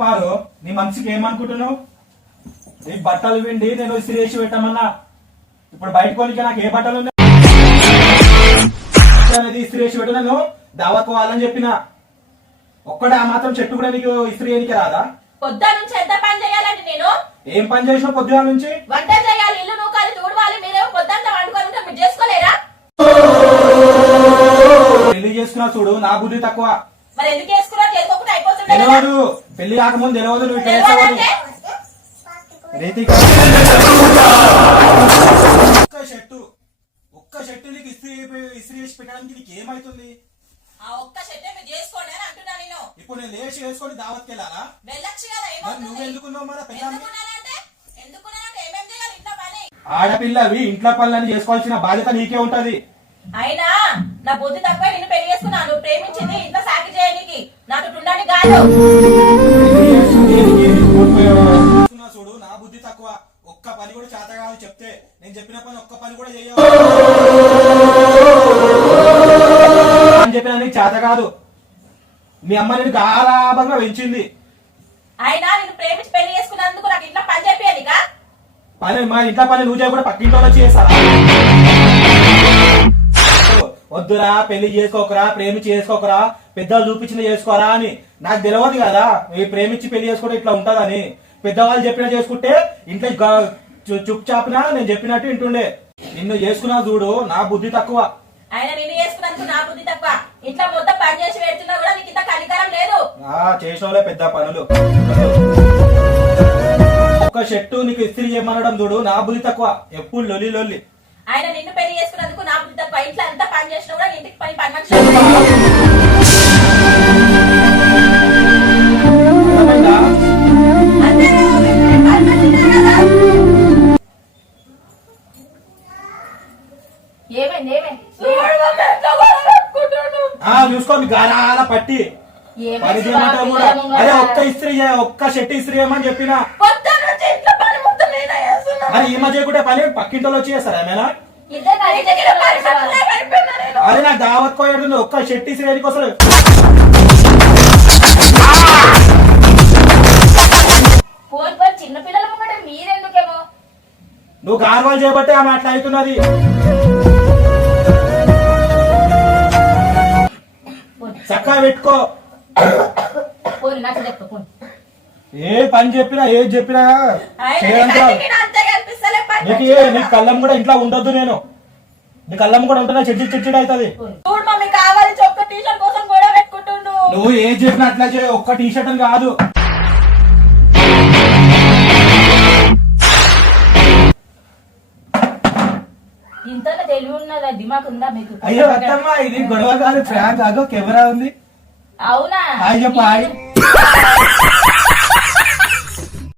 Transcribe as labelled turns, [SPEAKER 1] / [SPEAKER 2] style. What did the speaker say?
[SPEAKER 1] పారు నీ మనసుకి ఏమనుకుంటున్నావు? నీ బట్టలు విండి నేను ఇస్త్రీ చేసి పెట్టమన్నా? ఇప్పుడు బయట కొనికి నాకు ఏ బట్టలు ఉన్నాయి? అనేది ఇస్త్రీ చేసి పెట్టు నేను దావత్ పోవాలని చెప్పిన. ఒక్కడే ఆ మాత్రం చెట్టు కూడా నీకు ఇస్త్రీ చేయడానికి రాదా?
[SPEAKER 2] పొద్దున నుంచి ఎంత పని చేయాలండి నేను?
[SPEAKER 1] ఏం పని చేసినావు పొద్దున నుంచి?
[SPEAKER 2] వంట చేయాలి ఇల్లు నూకాలి తూడవాలి మీరేమో పొద్దున్న వండుకొని ఉంటే మీరు చేసుకోలేరా?
[SPEAKER 1] పెళ్ళి చేసుకున్నా చూడు? నా బుద్ధి తక్కువ.
[SPEAKER 2] మరి ఎందుకు చేసుకున్నా కదా?
[SPEAKER 1] తెలియదు పెళ్ళి కాకముందు తెలియదు నువ్వు? రీతిక? ఒక్క షర్టు. ఒక్క షర్టు నీకు ఇస్త్రీ ఇస్త్రీ చేసి పెట్టడానికి నీకు ఏమైతుంది?
[SPEAKER 2] ఆ ఒక్క షెట్టే మీరు చేసుకోండి అని అంటున్నా నేను.
[SPEAKER 1] ఇప్పుడు నేను లేచి వేసుకొని దావత్కి వెళ్ళాలా?
[SPEAKER 2] వెళ్ళొచ్చు కదా
[SPEAKER 1] మరి
[SPEAKER 2] ఏమవుతుంది?
[SPEAKER 1] నువ్వెందుకున్నావు మన పెళ్ళాన్ని?
[SPEAKER 2] ఎందుకున్నానంటే ఎందుకున్నానంటే? ఏమేం చేయాలి? ఇంట్లో పని?
[SPEAKER 1] ఆడపిల్లవి ఇంట్లో పనులని చేసుకోవాల్సిన బాధ్యత నీకే ఉంటది.
[SPEAKER 2] అయినా నా బుద్ధి తక్కువ నిన్ను పెళ్ళి చేసుకున్నాను. ప్రేమించింది ఇంట్లో సాకి చేయడానికి నాకు ఉండడానికి కాదు.
[SPEAKER 1] చూడు నా బుద్ధి తక్కువ. ఒక్క పని కూడా చేత కాదు చెప్తే. నేను చెప్పిన పని ఒక్క పని కూడా చెయ్యవు అని చెప్పిన నీకు చేత కాదు. మీ అమ్మ నేను గారాభంగా పెంచింది.
[SPEAKER 2] అయినా నేను ప్రేమించి పెళ్ళి చేసుకున్నందుకు నాకు ఇంట్లో పని చెప్పాలి ఇక
[SPEAKER 1] పని మా ఇంట్లో పని నువ్వు చేయకుండా పక్కింట్లో వచ్చి చేస్తారా? వద్దురా పెళ్ళి చేసుకోకరా ప్రేమించి చేసుకోకరా పెద్దలు చూపించింది చేసుకోరా అని. నాకు తెలియదు కదా ఈ ప్రేమించి పెళ్ళి చేసుకోవడం ఇట్లా ఉంటదని. పెద్దవాళ్ళు చెప్పినా చేసుకుంటే ఇంట్లో చుప్ చాపినా నేను చెప్పినట్టు వింటుండే. నిన్ను చేసుకున్నా చూడు నా బుద్ధి తక్కువ.
[SPEAKER 2] ఆయన నిన్ను చేసుకున్నందుకు నా బుద్ధి తక్కువ. ఇంట్లో మొత్తం పని చేసి పెడుతున్నా కూడా నీకు ఇంత కనికరం లేదు.
[SPEAKER 1] ఆ చేసిన పెద్ద పనులు. ఒక్క షర్టు నీకు ఇస్త్రీ చేయమనడం చూడు నా బుద్ధి తక్కువ. ఎప్పుడు లొల్లి లొల్లి.
[SPEAKER 2] ఆయన నిన్ను పెళ్ళి చేసుకున్నందుకు నా తక్కువ ఇంట్లో అంతా పని చేసినా కూడా ఇంటికి పని పని మనిషి
[SPEAKER 1] చూసుకో మీ గారాల పట్టి. పని చేయమంటావు కూడా. అదే ఒక్క ఇస్త్రీ ఒక్క షర్ట్ ఇస్త్రీ చేయమని చెప్పిన. మరి ఈ మధ్య కూడా పని పక్కింటోళ్ళు వచ్చి చేస్తారా ఏమైనా. అదే నాకు దావత్ కోయడుతుంది ఒక్క
[SPEAKER 2] పిల్లల ముంగట మీరెందుకేమో?
[SPEAKER 1] నువ్వు గార్వాలు చేయబట్టే ఆమె అట్లా అవుతున్నది. చక్కగా పెట్టుకో. ఏ పని చెప్పినా ఏది చెప్పినా.
[SPEAKER 2] నీకు
[SPEAKER 1] నీ కళ్ళం కూడా ఇంట్లో ఉండొద్దు నేను. నీ కళ్ళం కూడా ఉంటున్నా చెడ్డి చెడ్డి అవుతుంది.
[SPEAKER 2] చూడు మమ్మీ కావాలి చొక్క టీ షర్ట్ కోసం కూడా పెట్టుకుంటుండు.
[SPEAKER 1] నువ్వు ఏం చెప్పినా అట్లా చేయ ఒక్క టీ షర్ట్ అని కాదు.
[SPEAKER 2] ఇంతలో తెలివి ఉన్నదా? ఉందా మీకు?
[SPEAKER 1] అయ్యో అత్తమ్మ ఇది గొడవ కాదు ఫ్రాంక్ అగో కెమెరా ఉంది.
[SPEAKER 2] అవునా?
[SPEAKER 1] హాయ్ చెప్పు హాయ్.